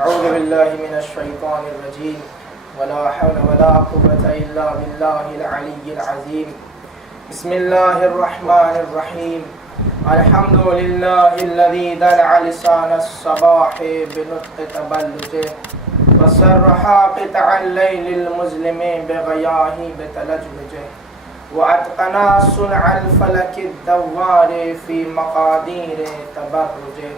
أعوذ بالله من الشيطان الرجيم ولا حول ولا قوة إلا بالله العلي العظيم. بسم الله الرحمن الرحيم. الحمد لله الذي دلع لسان الصباح بنطق تبلجه وسرح قطع الليل المظلم بغياه بتلجلجه وأتقنا صنع الفلك الدوار في مقادير تبرجه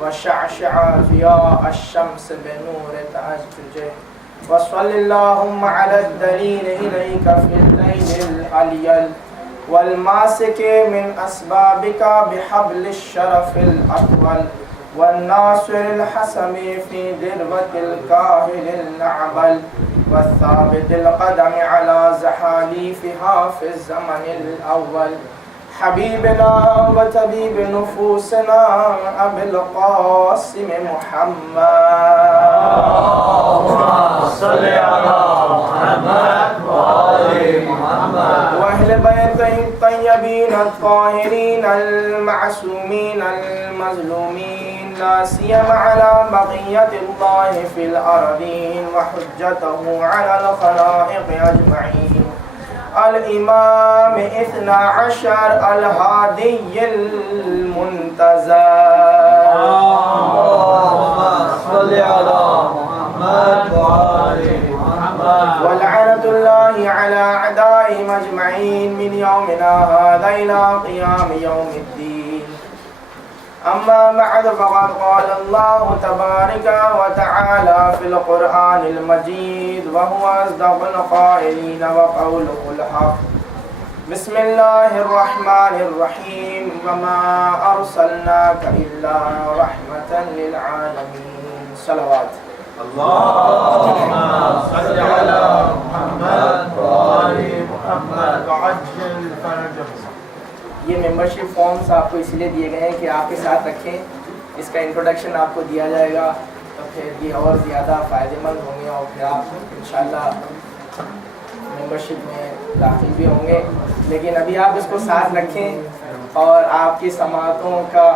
وشعشع ضياء الشمس بنور تأججه وصل اللهم على الدليل إليك في الليل الأليل والماسك من أسبابك بحبل الشرف الأطول والناصر الحسم في ذروة الكاهل النعبل والثابت القدم على زحاليفها في الزمن الأول حبيبنا وطبيب نفوسنا أبي القاسم محمد. اللهم صل على محمد وآل محمد وأهل بيته الطيبين الطاهرين المعصومين المظلومين لا سيما على بقية الله في الأرضين وحجته على الخلائق أجمعين. الإمام 12 الهادي المنتظر. اللهم صل على محمد وآل محمد ولعنة الله على أعدائهم أجمعين من يومنا هذا إلى قيام يوم الدين. أما بعد فقد قال الله تبارك وتعالى في القرآن المجيد وهو أصدق القائلين وقوله الحق. بسم الله الرحمن الرحيم وما أرسلناك إلا رحمة للعالمين. صلوات. اللهم صل على محمد وآل محمد وعجل فرجهم. یہ ممبرشپ فارمز آپ کو اس لیے دیے گئے ہیں کہ آپ کے ساتھ رکھیں. اس کا انٹروڈکشن آپ کو دیا جائے گا تو پھر یہ اور زیادہ فائدہ مند ہوں گے اور پھر آپ انشاءاللہ ممبرشپ میں داخل بھی ہوں گے. لیکن ابھی آپ اس کو ساتھ رکھیں اور آپ کی سماعتوں کا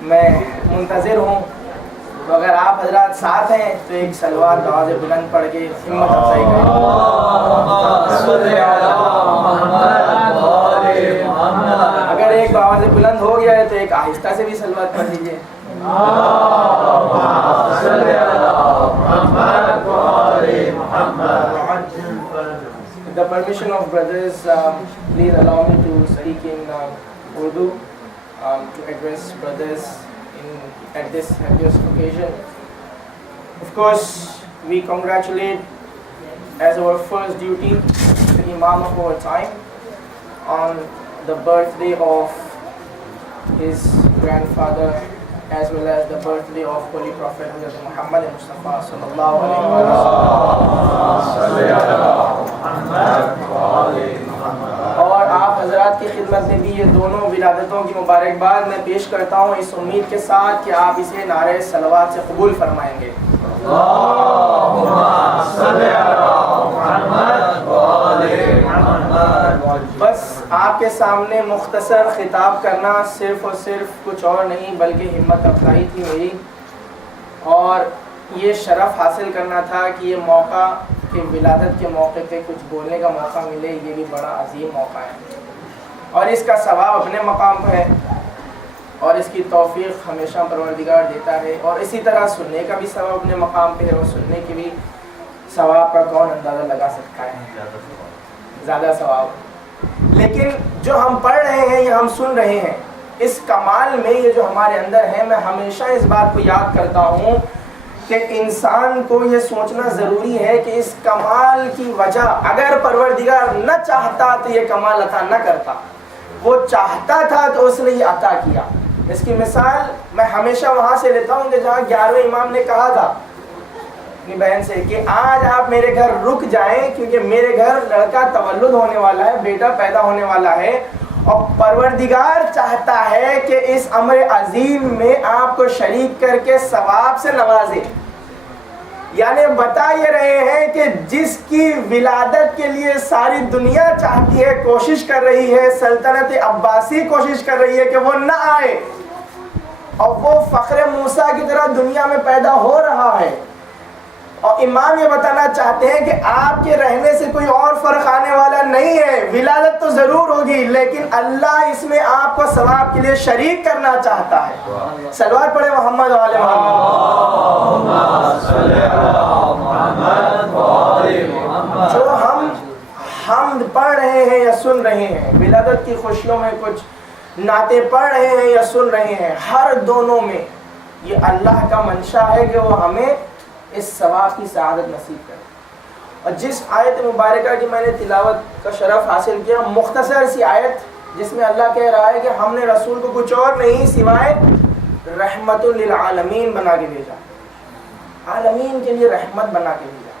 میں منتظر ہوں. تو اگر آپ حضرات ساتھ ہیں تو ایک صلوات آواز بلند پڑھ کے ہمت افزائی کریں. اللهم صل على محمد وآل محمد. اگر ایک آواز بلند ہو گیا ہے تو ایک آہستہ سے بھی صلوات پڑھ لیجیے. اللهم صل على محمد وآل محمد وعجل فرجهم. With the permission of brothers, please allow me to speak in Urdu to address brothers at this happiest occasion. Of course, we congratulate as our first duty the Imam of our time on the birthday of his grandfather as well as the birthday of Holy Prophet Muhammad Mustafa sallallahu alaihi wasallam. اور آپ حضرات کی خدمت میں بھی یہ دونوں ولادتوں کی مبارکباد میں پیش کرتا ہوں اس امید کے ساتھ کہ آپ اسے نعرہ صلوات سے قبول فرمائیں گے. اللهم صل على محمد وآل محمد. بس آپ کے سامنے مختصر خطاب کرنا صرف اور صرف کچھ اور نہیں بلکہ ہمت افزائی تھی میری، اور یہ شرف حاصل کرنا تھا کہ یہ موقع کہ ولادت کے موقع پہ کچھ بولنے کا موقع ملے. یہ بھی بڑا عظیم موقع ہے اور اس کا ثواب اپنے مقام پہ ہے اور اس کی توفیق ہمیشہ پروردگار دیتا ہے. اور اسی طرح سننے کا بھی ثواب اپنے مقام پہ ہے اور سننے کی بھی ثواب کا کون اندازہ لگا سکتا ہے، زیادہ ثواب. لیکن جو ہم پڑھ رہے ہیں یا ہم سن رہے ہیں اس کمال میں یہ جو ہمارے اندر ہے، میں ہمیشہ اس بات کو یاد کرتا ہوں کہ انسان کو یہ سوچنا ضروری ہے کہ اس کمال کی وجہ اگر پروردگار نہ چاہتا تو یہ کمال عطا نہ کرتا. وہ چاہتا تھا تو اس نے یہ عطا کیا. اس کی مثال میں ہمیشہ وہاں سے لیتا ہوں کہ جہاں 11ویں امام نے کہا تھا اپنی بہن سے کہ آج آپ میرے گھر رک جائیں کیونکہ میرے گھر لڑکا تولد ہونے والا ہے، بیٹا پیدا ہونے والا ہے اور پروردگار چاہتا ہے کہ اس امر عظیم میں آپ کو شریک کر کے ثواب سے نوازے. یعنی بتا یہ رہے ہیں کہ جس کی ولادت کے لیے ساری دنیا چاہتی ہے، کوشش کر رہی ہے، سلطنت عباسی کوشش کر رہی ہے کہ وہ نہ آئے، اور وہ فخر موسیٰ کی طرح دنیا میں پیدا ہو رہا ہے، اور امام یہ بتانا چاہتے ہیں کہ آپ کے رہنے سے کوئی اور فرق آنے والا نہیں ہے، ولادت تو ضرور ہوگی لیکن اللہ اس میں آپ کو ثواب کے لیے شریک کرنا چاہتا ہے۔ صلوات پڑھے محمد والے محمد۔ جو ہم حمد پڑھ رہے ہیں یا سن رہے ہیں، ولادت کی خوشیوں میں کچھ نعتیں پڑھ رہے ہیں یا سن رہے ہیں، ہر دونوں میں یہ اللہ کا منشا ہے کہ وہ ہمیں اس ثواب کی سعادت نصیب کرے۔ اور جس آیت مبارکہ کی میں نے تلاوت کا شرف حاصل کیا، مختصر سی آیت جس میں اللہ کہہ رہا ہے کہ ہم نے رسول کو کچھ اور نہیں سوائے رحمت للعالمین بنا کے بھیجا، عالمین کے لیے رحمت بنا کے بھیجا۔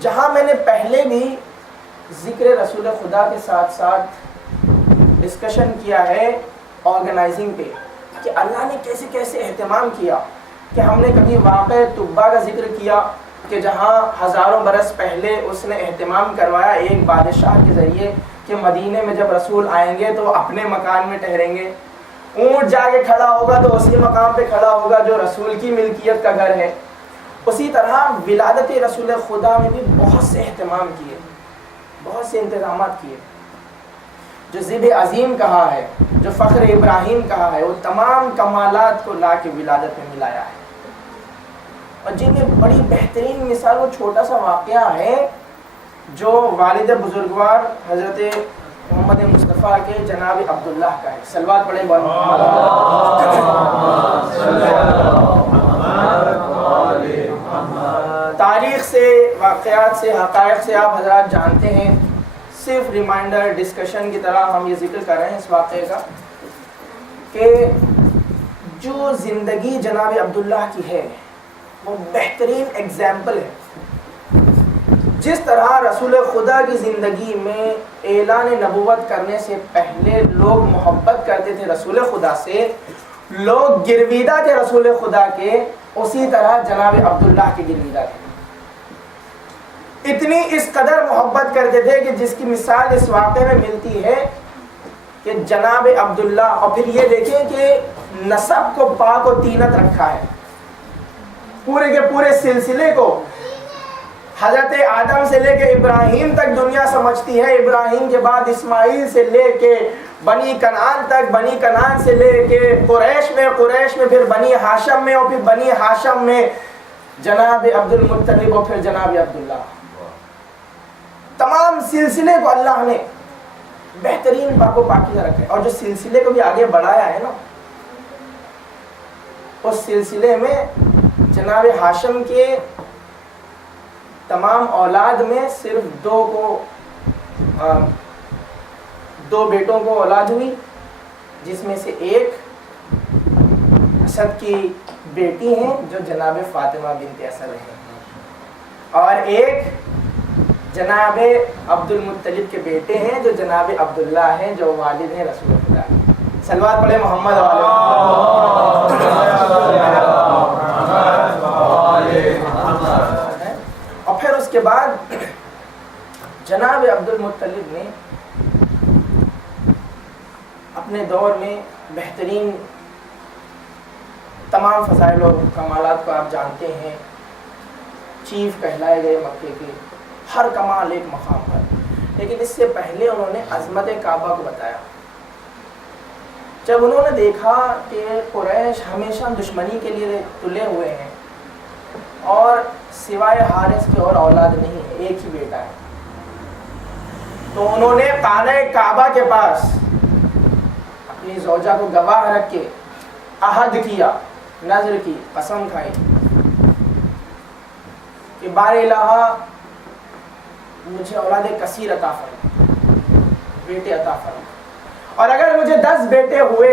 جہاں میں نے پہلے بھی ذکر رسول خدا کے ساتھ ساتھ ڈسکشن کیا ہے آرگنائزنگ پہ کہ اللہ نے کیسے کیسے اہتمام کیا، کہ ہم نے کبھی واقع طبا کا ذکر کیا کہ جہاں ہزاروں برس پہلے اس نے اہتمام کروایا ایک بادشاہ کے ذریعے کہ مدینے میں جب رسول آئیں گے تو اپنے مکان میں ٹھہریں گے، اونٹ جا کے کھڑا ہوگا تو اسی مقام پہ کھڑا ہوگا جو رسول کی ملکیت کا گھر ہے۔ اسی طرح ولادت رسول خدا میں بھی بہت سے اہتمام کیے، بہت سے انتظامات کیے۔ جو ذبح عظیم کہا ہے، جو فخر ابراہیم کہا ہے، وہ تمام کمالات کو لا کے ولادت میں ملایا ہے۔ اور جن میں بڑی بہترین مثال وہ چھوٹا سا واقعہ ہے جو والد بزرگوار حضرت محمد مصطفیٰ کے جناب عبداللہ کا ہے۔ صلوات پڑھیں محمد۔ تاریخ سے، واقعات سے، حقائق سے آپ حضرات جانتے ہیں، صرف ریمائنڈر ڈسکشن کی طرح ہم یہ ذکر کر رہے ہیں اس واقعے کا کہ جو زندگی جناب عبداللہ کی ہے وہ بہترین ایگزامپل ہے۔ جس طرح رسول خدا کی زندگی میں اعلان نبوت کرنے سے پہلے لوگ محبت کرتے تھے رسول خدا سے، لوگ گرویدہ تھے رسول خدا کے، اسی طرح جناب عبداللہ کے گرویدہ تھے۔ اتنی اس قدر محبت کرتے تھے کہ جس کی مثال اس واقعے میں ملتی ہے کہ جناب عبداللہ، اور پھر یہ دیکھیں کہ نسب کو پاک و تینت رکھا ہے، پورے کے پورے سلسلے کو حضرت آدم سے لے کے ابراہیم تک دنیا سمجھتی ہے، ابراہیم کے بعد اسماعیل سے لے کے بنی کنعان تک، بنی کنعان سے لے کے قریش میں، قریش میں پھر بنی ہاشم میں، اور پھر بنی ہاشم میں جناب عبد المطلب، اور پھر جناب عبداللہ۔ تمام سلسلے کو اللہ نے بہترین پاک و پاکیزہ رکھا ہے، اور جو سلسلے کو بھی آگے بڑھایا ہے نا، اس سلسلے میں جناب ہاشم کے تمام اولاد میں صرف دو بیٹوں کو اولاد ہوئی، جس میں سے ایک اسد کی بیٹی ہیں جو جناب فاطمہ بنت اسد ہیں، اور ایک جناب عبد المطلب کے بیٹے ہیں جو جناب عبداللہ ہیں جو والد ہیں رسول خدا۔ صلوات پڑھے محمد والے۔ اور پھر اس کے بعد جناب عبد المطلب نے اپنے دور میں بہترین تمام فضائل و کمالات کو آپ جانتے ہیں، چیف کہلائے گئے مکے کے، ہر کمال ایک مقام پر۔ لیکن اس سے پہلے انہوں نے عظمت کعبہ کو بتایا۔ جب انہوں نے دیکھا کہ قریش ہمیشہ دشمنی کے لیے تلے ہوئے ہیں اور سوائے حارث کے اور اولاد نہیں ہے، ایک ہی بیٹا ہے، تو انہوں نے خانہ کعبہ کے پاس اپنی زوجہ کو گواہ رکھ کے عہد کیا، نذر کی، قسم کھائی کہ بار الہ مجھے اولاد کثیر عطا فرما، بیٹے عطا فرما، اور اگر مجھے 10 بیٹے ہوئے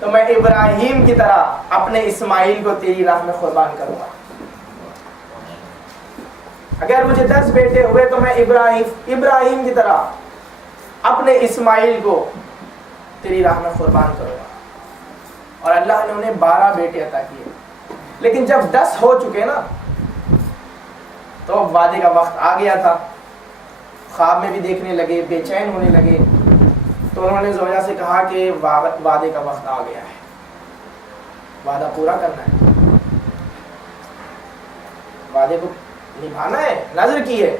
تو میں ابراہیم کی طرح اپنے اسماعیل کو تیری راہ میں قربان کروں گا۔ اگر مجھے 10 بیٹے ہوئے تو میں ابراہیم کی طرح اپنے اسماعیل کو تیری راہ میں قربان کروں گا۔ اور اللہ نے انہیں 12 بیٹے عطا کیے۔ لیکن جب 10 ہو چکے نا تو وعدے کا وقت آ گیا تھا، خواب میں بھی دیکھنے لگے، بے چین ہونے لگے، تو انہوں نے زوجہ سے کہا کہ وعدے کا وقت آ گیا ہے، وعدہ پورا کرنا ہے، وعدے کو نبھانا ہے، نظر کی ہے۔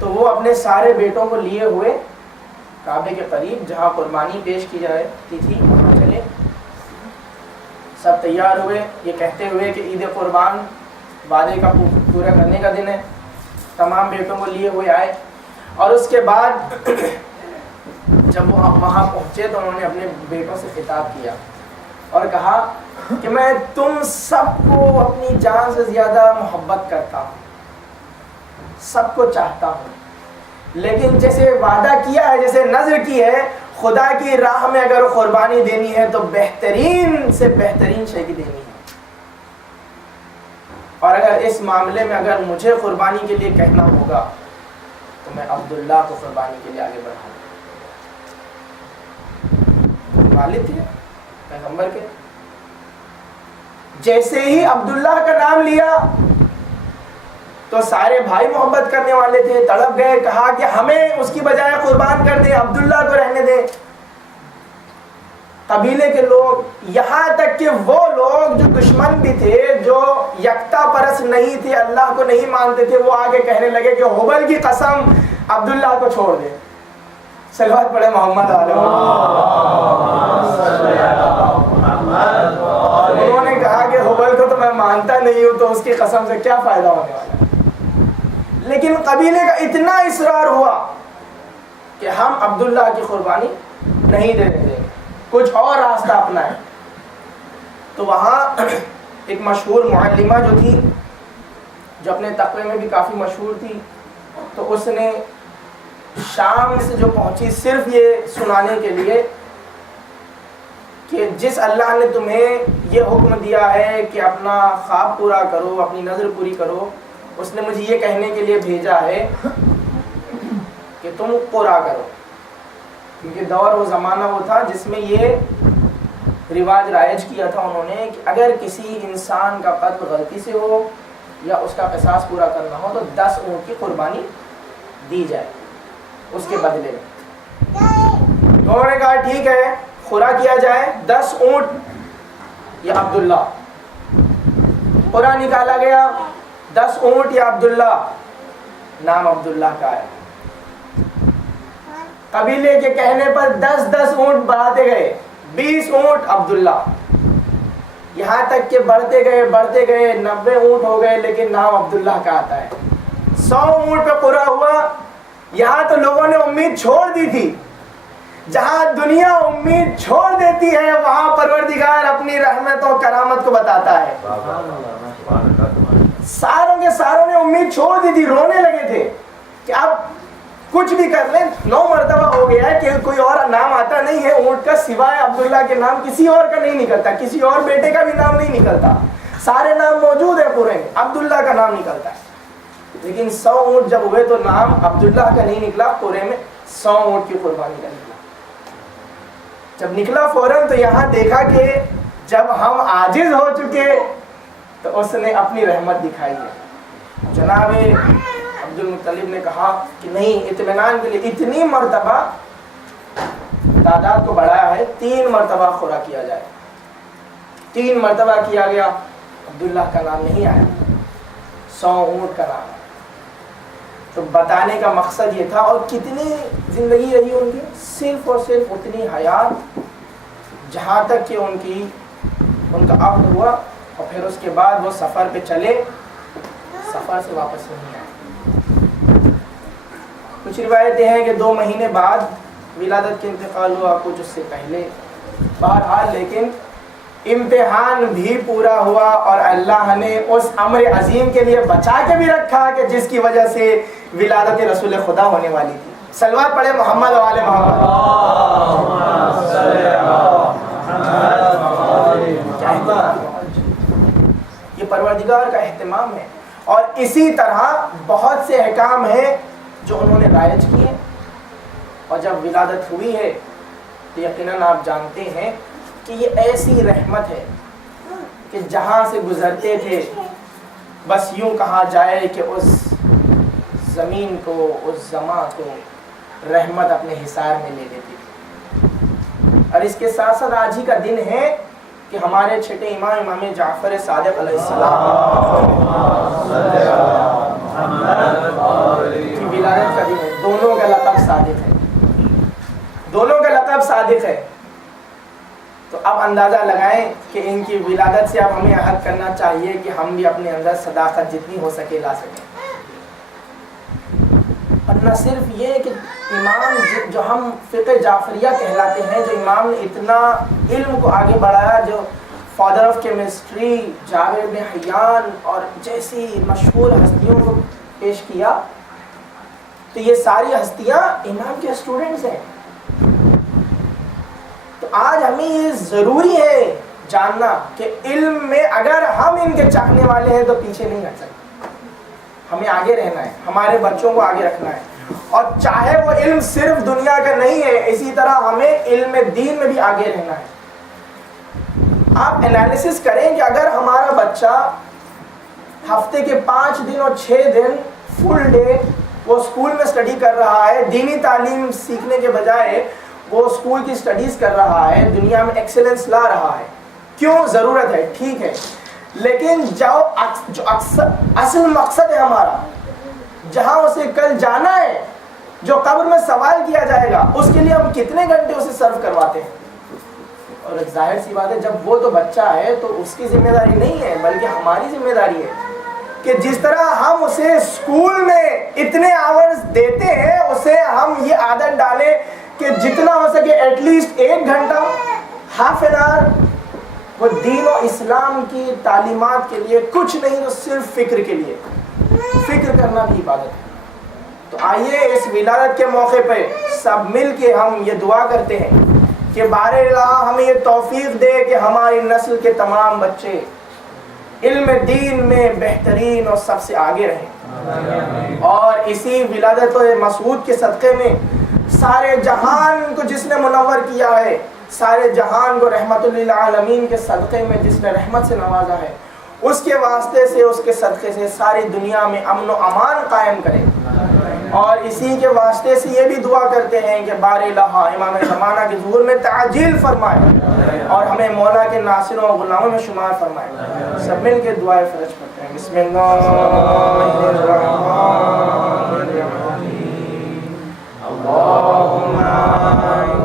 تو وہ اپنے سارے بیٹوں کو لیے ہوئے کعبے کے قریب جہاں قربانی پیش کی جاتی تھی وہاں چلے، سب تیار ہوئے یہ کہتے ہوئے کہ عید قربان وعدے کا پورا کرنے کا دن ہے۔ تمام بیٹوں کو لیے ہوئے آئے، اور اس کے بعد جب وہ وہاں پہنچے تو انہوں نے اپنے بیٹوں سے خطاب کیا اور کہا کہ میں تم سب کو اپنی جان سے زیادہ محبت کرتا ہوں، سب کو چاہتا ہوں، لیکن جیسے وعدہ کیا ہے، جیسے نذر کی ہے، خدا کی راہ میں اگر قربانی دینی ہے تو بہترین سے بہترین شے کی دینی ہے، اور اگر اس معاملے میں اگر مجھے قربانی کے لیے کہنا ہوگا تو میں عبداللہ کو قربانی کے لیے آگے بڑھاؤں۔ والد تھے پیغمبر کے، جیسے ہی عبداللہ کا نام لیا تو سارے بھائی محبت کرنے والے تھے، تڑپ گئے، کہا کہ ہمیں اس کی بجائے قربان کر دیں، عبداللہ کو رہنے دیں۔ قبیلے کے لوگ، یہاں تک کہ وہ لوگ جو دشمن بھی تھے، جو یکتا پرست نہیں تھے، اللہ کو نہیں مانتے تھے، وہ آگے کہنے لگے کہ ہبل کی قسم عبداللہ کو چھوڑ دے۔ صلوات پڑھے محمد علیہ۔ انہوں نے کہا کہ ہبل کو تو میں مانتا نہیں ہوں، تو اس کی قسم سے کیا فائدہ ہونے والا ہے؟ لیکن قبیلے کا اتنا اصرار ہوا کہ ہم عبداللہ کی قربانی نہیں دینے دیں گے، کچھ اور راستہ اپنائیں۔ تو وہاں ایک مشہور معلمہ جو تھی، جو اپنے تقوی میں بھی کافی مشہور تھی، تو اس نے شام سے جو پہنچی صرف یہ سنانے کے لیے کہ جس اللہ نے تمہیں یہ حکم دیا ہے کہ اپنا خواب پورا کرو، اپنی نظر پوری کرو، اس نے مجھے یہ کہنے کے لیے بھیجا ہے کہ تم پورا کرو۔ کیونکہ دور و زمانہ وہ تھا جس میں یہ رواج رائج کیا تھا انہوں نے کہ اگر کسی انسان کا قتل غلطی سے ہو یا اس کا قصاص پورا کرنا ہو تو 10 اونٹ کی قربانی دی جائے اس کے بدلے میں۔ انہوں نے کہا ٹھیک ہے، خورا کیا جائے، 10 اونٹ یا عبداللہ۔ خورا نکالا گیا، 10 اونٹ یا عبداللہ، نام عبداللہ کا ہے۔ قبیلے کے کہنے پر 10 اونٹ بڑھاتے گئے، 20 اونٹ عبداللہ، یہاں تک کہ بڑھتے گئے 90 اونٹ ہو گئے، لیکن نام عبداللہ کا آتا ہے۔ 100 اونٹ پہ پورا ہوا۔ یہاں تو لوگوں نے امید چھوڑ دی تھی۔ جہاں دنیا امید چھوڑ دیتی ہے وہاں پروردگار اپنی رحمت و کرامت کو بتاتا ہے۔ ساروں کے ساروں نے امید چھوڑ دی تھی، رونے لگے تھے کہ اب کچھ بھی کر لیں، 9 مرتبہ ہو گیا ہے کہ کوئی اور نام آتا نہیں ہے اونٹ کا سوائے عبداللہ کے نام، کسی اور کا نہیں نکلتا، کسی اور بیٹے کا بھی نام نہیں نکلتا، سارے نام موجود ہیں پورے میں، عبداللہ کا نام نکلتا ہے۔ لیکن 100 اونٹ جب ہوئے تو نام عبداللہ کا نہیں نکلا، پورے میں 100 اونٹ کی قربانی کا نکلا۔ جب نکلا فوراً تو یہاں دیکھا کہ جب ہم عاجز ہو چکے تو اس نے اپنی رحمت دکھائی ہے۔ جناب عبد المطلب نے کہا کہ نہیں، اطمینان کے لیے اتنی مرتبہ تعداد کو بڑھایا ہے، 3 مرتبہ خورا کیا جائے۔ 3 مرتبہ کیا گیا، عبداللہ کا نام نہیں آیا، 100 اونٹ کا نام۔ تو بتانے کا مقصد یہ تھا، اور کتنی زندگی رہی ان کی، صرف اور صرف اتنی حیات جہاں تک کہ ان کا عقد ہوا، اور پھر اس کے بعد وہ سفر پہ چلے، سفر سے واپس نہیں آئے۔ کچھ روایتیں ہیں کہ 2 مہینے بعد ولادت کے انتقال ہوا، کچھ اس سے پہلے۔ بہرحال لیکن امتحان بھی پورا ہوا، اور اللہ نے اس امر عظیم کے لیے بچا کے بھی رکھا کہ جس کی وجہ سے ولادت رسول خدا ہونے والی تھی۔ صلوات پڑھے محمد و آل محمد۔ یہ پروردگار کا اہتمام ہے، اور اسی طرح بہت سے احکام ہیں جو انہوں نے رائج کیے، اور جب ولادت ہوئی ہے تو یقیناً آپ جانتے ہیں کہ یہ ایسی رحمت ہے کہ جہاں سے گزرتے تھے بس یوں کہا جائے کہ اس زمین کو، اس زماں کو رحمت اپنے حصار میں لے لیتی تھی۔ اور اس کے ساتھ ساتھ آج ہی کا دن ہے کہ ہمارے چھٹے امام جعفر صادق علیہ السلام کی ولادت کا دن ہے۔ دونوں کا لقب صادق ہے، دونوں کا لقب صادق ہے۔ تو اب اندازہ لگائیں کہ ان کی ولادت سے اب ہمیں عہد کرنا چاہیے کہ ہم بھی اپنے اندر صداقت جتنی ہو سکے لا سکیں۔ اور نہ صرف یہ کہ امام جو ہم فقہ جعفریہ کہلاتے ہیں، جو امام نے اتنا علم کو آگے بڑھایا، جو فادر آف کیمسٹری جابر بن حیان اور جیسی مشہور ہستیوں کو پیش کیا، تو یہ ساری ہستیاں امام کے اسٹوڈنٹس ہیں۔ تو آج ہمیں یہ ضروری ہے جاننا کہ علم میں اگر ہم ان کے چاہنے والے ہیں تو پیچھے نہیں ہٹ سکتے، ہمیں آگے رہنا ہے، ہمارے بچوں کو آگے رکھنا ہے۔ اور چاہے وہ علم صرف دنیا کا نہیں ہے، اسی طرح ہمیں علم دین میں بھی آگے رہنا ہے۔ آپ انالیسس کریں کہ اگر ہمارا بچہ ہفتے کے 5 دن اور 6 دن فل ڈے وہ اسکول میں اسٹڈی کر رہا ہے، دینی تعلیم سیکھنے کے بجائے وہ اسکول کی اسٹڈیز کر رہا ہے، دنیا میں ایکسیلنس لا رہا ہے، کیوں؟ ضرورت ہے، ٹھیک ہے، لیکن جو اصل مقصد ہے ہمارا، جہاں اسے کل جانا ہے، جو قبر میں سوال کیا جائے گا، اس کے لیے ہم کتنے گھنٹے اسے سرو کرواتے ہیں؟ اور ظاہر سی بات ہے جب وہ تو بچہ ہے تو اس کی ذمہ داری نہیں ہے بلکہ ہماری ذمہ داری ہے کہ جس طرح ہم اسے اسکول میں اتنے آورز دیتے ہیں، اسے ہم یہ عادت ڈالیں کہ جتنا ہو سکے ایٹ لیسٹ 1 گھنٹہ، ہاف این آور وہ دین و اسلام کی تعلیمات کے لیے، کچھ نہیں تو صرف فکر کے لیے۔ فکر کرنا بھی عبادت ہے۔ تو آئیے اس ولادت کے موقع پہ سب مل کے ہم یہ دعا کرتے ہیں کہ بار الہ ہمیں یہ توفیق دے کہ ہماری نسل کے تمام بچے علم دین میں بہترین اور سب سے آگے رہیں، اور اسی ولادت مسعود کے صدقے میں سارے جہان کو جس نے منور کیا ہے، سارے جہان کو رحمت للعالمین کے صدقے میں جس نے رحمت سے نوازا ہے، اس کے واسطے سے، اس کے صدقے سے ساری دنیا میں امن و امان قائم کرے۔ اور اسی کے واسطے سے یہ بھی دعا کرتے ہیں کہ بار الہ امام زمانہ کے ظہور میں تعجیل فرمائے اور ہمیں مولا کے ناصروں اور غلاموں میں شمار فرمائے۔ سب مل کے دعائے فرج کرتے ہیں۔ بسم اللہ الرحمن الرحیم۔ اللہم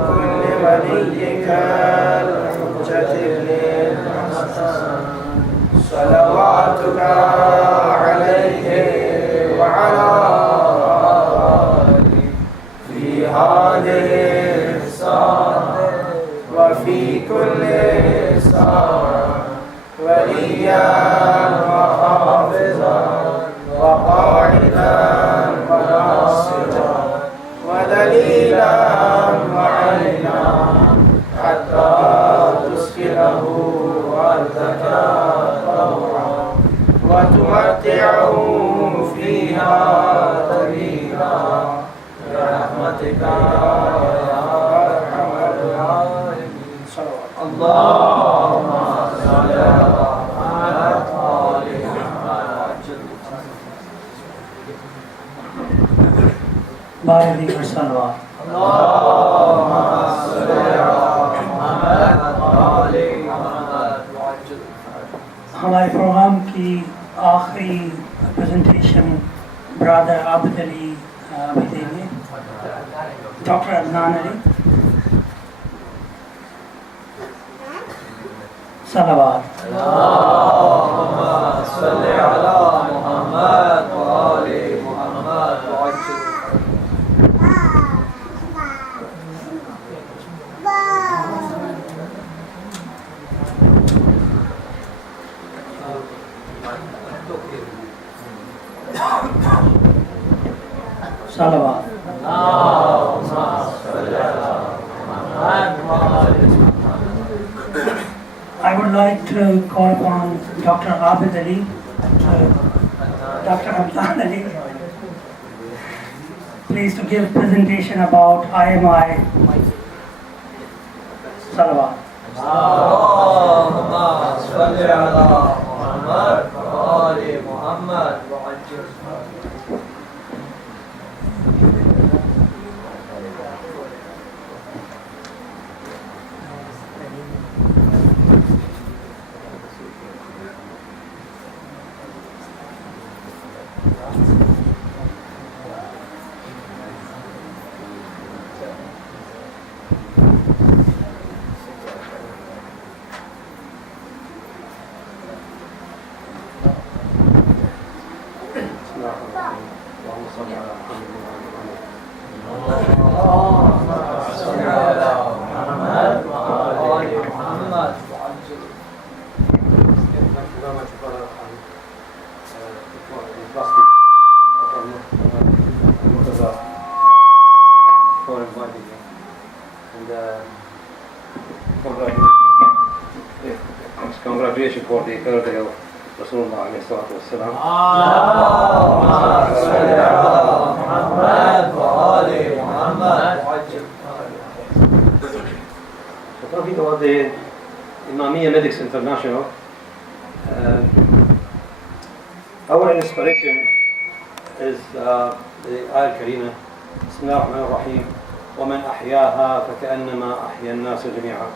کل ولیک الحجۃ ابن الحسن صلواتک علیہ وعلی وفي كل ساعة وليا وحافظا وقاعدا وناصرا ودليلا وعينا حتى تسكنه أرضك طوعا وتمتعه فيها طويلا برحمتك يا أرحم الراحمين۔ اللهم صل على آل محمد۔ بارك فيك صلوات۔ اللهم صل على محمد وآل محمد۔ ہمارے پروگرام کی آخری پریزنٹیشن برادر عابد علی بھی دیں گے، ڈاکٹر عدنان علی۔ صلوات۔ اللهم صل على محمد وآل محمد۔ صلوات۔ I would like to call upon Dr. Abid Ali, Dr. Abdan Ali, please to give presentation about IMI. Salawat. اللهم صل على محمد وآل محمد۔ very much for trusting for inviting me. And congratulations for the birthday of Rasulullah alayhi salatu wassalam. So talking about the Imamiyya Medics International, our inspiration is the Ayah Karima, Bismillah ar-Rahman ar-Rahim, وَمَنْ أَحْيَاهَا فَكَأَنَّمَا أَحْيَا النَّاسَ جَمِيعًا.